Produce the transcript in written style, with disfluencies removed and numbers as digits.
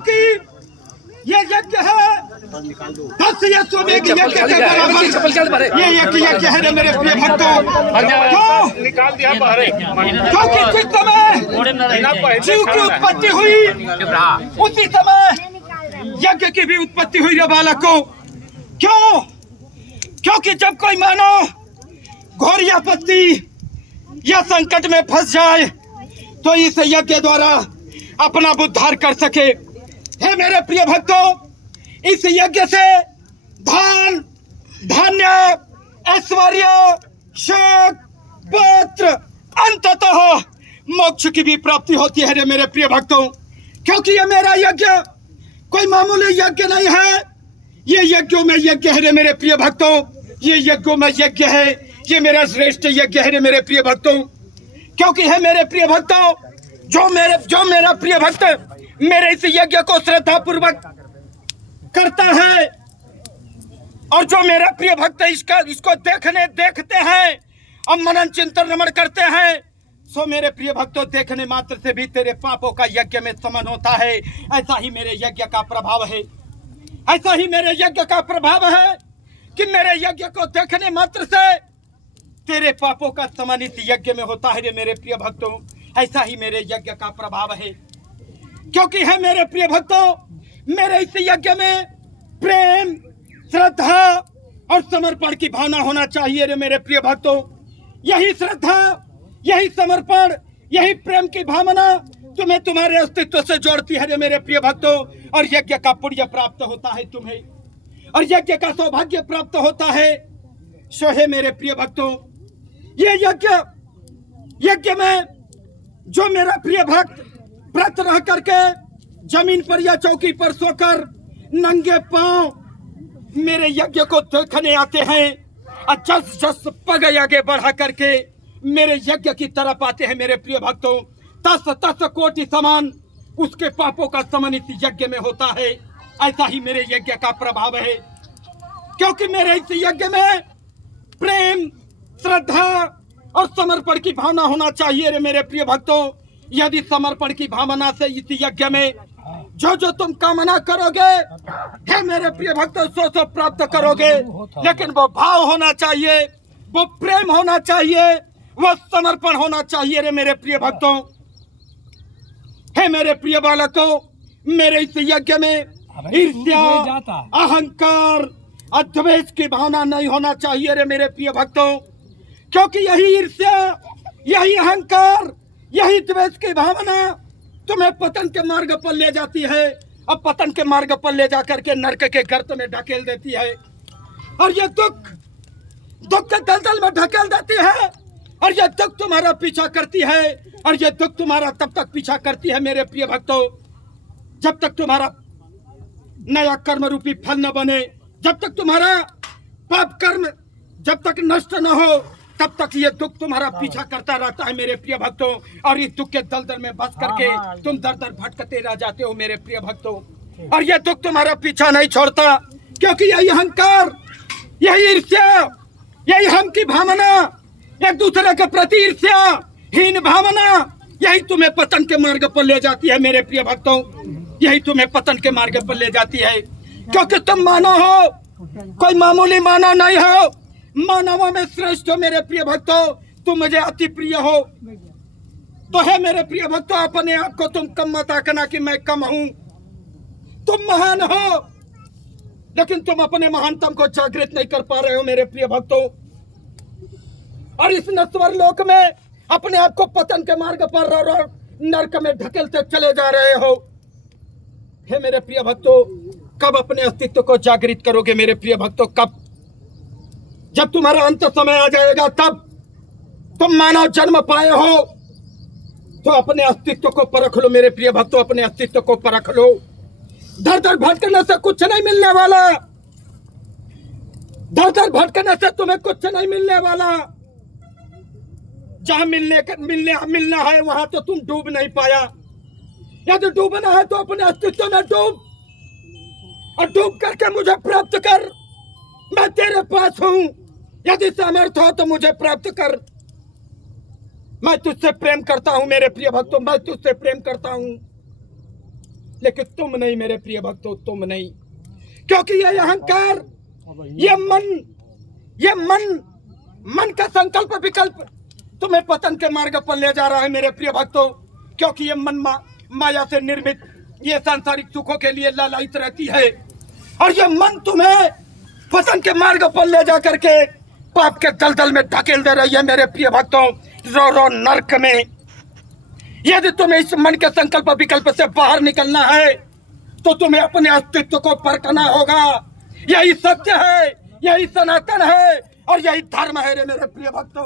क्योंकि ये यज्ञ है 10 यज्ञ के बराबर। ये यज्ञ है मेरे प्रिय भक्तों। निकाल दिया बाहर। क्योंकि जिस समय जीव की उत्पत्ति हुई उसी समय यज्ञ की भी उत्पत्ति हुई रे बालकों। क्यों? क्योंकि जब कोई मानव घोर आपत्ति या संकट में फंस जाए तो इस यज्ञ द्वारा अपना उद्धार कर सके। हे मेरे प्रिय भक्तों, इस यज्ञ से धन, धान्य, ऐश्वर्य, सुख, पुत्र, अंततः मोक्ष की भी प्राप्ति होती है रे मेरे प्रिय भक्तों। क्योंकि ये मेरा यज्ञ कोई मामूली यज्ञ नहीं है, ये यज्ञों में यज्ञ है रे मेरे प्रिय भक्तों। ये यज्ञों में यज्ञ है, ये मेरा श्रेष्ठ यज्ञ है रे मेरे प्रिय भक्तों। क्योंकि है मेरे प्रिय भक्तों, जो मेरा प्रिय भक्त मेरे इस यज्ञ को श्रद्धा पूर्वक करता है और जो मेरा प्रिय भक्त इसको देखते हैं और मनन चिंतन रमण करते हैं, सो मेरे प्रिय भक्तों देखने मात्र से भी तेरे पापों का यज्ञ में समन होता है। ऐसा ही मेरे यज्ञ का प्रभाव है, ऐसा ही मेरे यज्ञ का प्रभाव है कि मेरे यज्ञ को देखने मात्र से तेरे पापों का समन इस यज्ञ में होता है रे मेरे प्रिय भक्तों। ऐसा ही मेरे यज्ञ का प्रभाव है। क्योंकि है मेरे प्रिय भक्तों, मेरे इस यज्ञ में प्रेम, श्रद्धा और समर्पण की भावना होना चाहिए रे मेरे प्रिय भक्तों। यही श्रद्धा, यही समर्पण, यही प्रेम की भावना तुम्हें तुम्हारे अस्तित्व से जोड़ती है रे मेरे प्रिय भक्तों। और यज्ञ का पुण्य प्राप्त होता है तुम्हें, और यज्ञ का सौभाग्य प्राप्त होता है। सो है मेरे प्रिय भक्तों, ये यज्ञ में जो मेरा प्रिय भक्त व्रत रह करके जमीन पर या चौकी पर सोकर नंगे पांव मेरे यज्ञ को देखने आते हैं और जस पग आगे बढ़ा करके मेरे यज्ञ की तरफ आते हैं मेरे प्रिय भक्तों, तस कोटि समान उसके पापों का समन इस यज्ञ में होता है। ऐसा ही मेरे यज्ञ का प्रभाव है। क्योंकि मेरे इस यज्ञ में प्रेम, श्रद्धा और समर्पण की भावना होना चाहिए रे मेरे प्रिय भक्तों। यदि समर्पण की भावना से इस यज्ञ में जो तुम कामना करोगे हे मेरे प्रिय भक्तों सो प्राप्त करोगे। लेकिन वो भाव होना चाहिए, वो प्रेम होना चाहिए, वो समर्पण होना चाहिए रे मेरे प्रिय भक्तों। हे मेरे प्रिय बालकों, मेरे इस यज्ञ में ईर्ष्या, अहंकार, द्वेष की भावना नहीं होना चाहिए रे मेरे प्रिय भक्तों। क्योंकि यही ईर्ष्या, यही अहंकार, यही द्वेष की भावना तुम्हें पतन के मार्ग पर ले जाती है और पतन के मार्ग पर ले जाकर के नरक के गर्त में ढकेल देती है। और ये दुख के दलदल में ढकेल देती है। और ये दुख तुम्हारा पीछा करती है, और ये दुख तुम्हारा तब तक पीछा करती है मेरे प्रिय भक्तों जब तक तुम्हारा नया कर्म रूपी फल न बने, जब तक तुम्हारा पाप कर्म जब तक नष्ट न हो, तब तक ये दुख तुम्हारा पीछा करता रहता है मेरे प्रिय भक्तों। और इस दुख के दलदल में बस करके तुम दर दर भटकते रह जाते हो मेरे प्रिय भक्तों। और ये दुख तुम्हारा पीछा नहीं छोड़ता, क्योंकि यही अहंकार, यही ईर्ष्या, यही हम की भावना, एक दूसरे के प्रति ईर्ष्या हीन भावना, यही तुम्हें पतन के मार्ग पर ले जाती है मेरे प्रिय भक्तों। यही तुम्हें पतन के मार्ग पर ले जाती है। क्योंकि तुम मानव हो, कोई मामूली मानव नहीं हो, मानवों में श्रेष्ठ हो मेरे प्रिय भक्तों। तुम मुझे अति प्रिय हो। तो है मेरे प्रिय भक्तों, अपने आप को तुम कम मत आंकना कि मैं कम हूं। तुम महान हो, लेकिन तुम अपने महानतम को जागृत नहीं कर पा रहे हो मेरे प्रिय भक्तों। और इस नश्वर लोक में अपने आप को पतन के मार्ग पर और नरक में ढकेलते चले जा रहे हो। हे मेरे प्रिय भक्तों, कब अपने अस्तित्व को जागृत करोगे मेरे प्रिय भक्तों? कब? जब तुम्हारा अंत समय आ जाएगा, तब तुम मानव जन्म पाए हो तो अपने अस्तित्व को परख लो मेरे प्रिय भक्तों, अपने अस्तित्व को परख लो। दर दर भटकने से कुछ नहीं मिलने वाला, दर दर भटकने से तुम्हें कुछ नहीं मिलने वाला। जहां मिलना है वहां तो तुम डूब नहीं पाया। यदि डूबना है तो अपने अस्तित्व में डूब, और डूब करके मुझे प्राप्त कर। मैं तेरे पास हूं, यदि सामर्थ्य हो तो मुझे प्राप्त कर। मैं तुझसे प्रेम करता हूं मेरे प्रिय भक्तों, मैं तुझसे प्रेम करता हूं। लेकिन तुम नहीं मेरे प्रिय भक्तों, तुम नहीं, क्योंकि ये अहंकार, ये मन का संकल्प विकल्प तुम्हें पतन के मार्ग पर ले जा रहा है मेरे प्रिय भक्तों। क्योंकि ये मन माया से निर्मित ये सांसारिक सुखों के लिए लालायित रहती है, और ये मन तुम्हें पतन के मार्ग पर ले जा करके पाप के दलदल में धकेल दे रही है मेरे प्रिय भक्तों, रो रो नरक में। यदि तुम्हें इस मन के संकल्प विकल्प से बाहर निकलना है तो तुम्हें अपने अस्तित्व को परखना होगा। यही सत्य है, यही सनातन है और यही धर्म है रे मेरे प्रिय भक्तों।